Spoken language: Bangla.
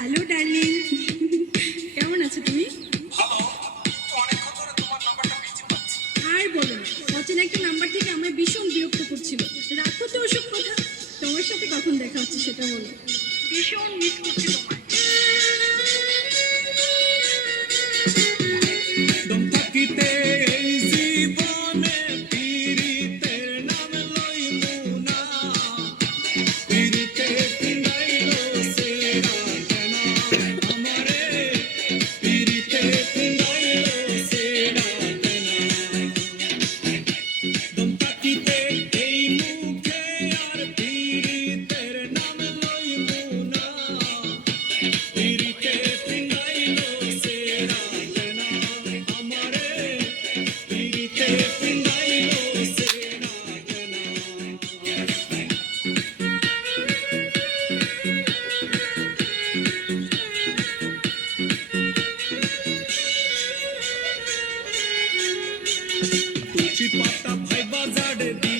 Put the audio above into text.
হ্যালো ডার্লিং কেমন আছো তুমি? ভালো। অনেকক্ষণ ধরে তোমার নাম্বারটা বিজি পাচ্ছি আর বলো না অচেন একটা নাম্বার থেকে আমায় ভীষণ বিরক্ত করছিল। রাখো তো ওসব কথা। তোমার সাথে কখন দেখা হচ্ছে সেটা বলো। ভীষণ মিস করছি তোমায়। तुझी पाता फायबा झाड दी.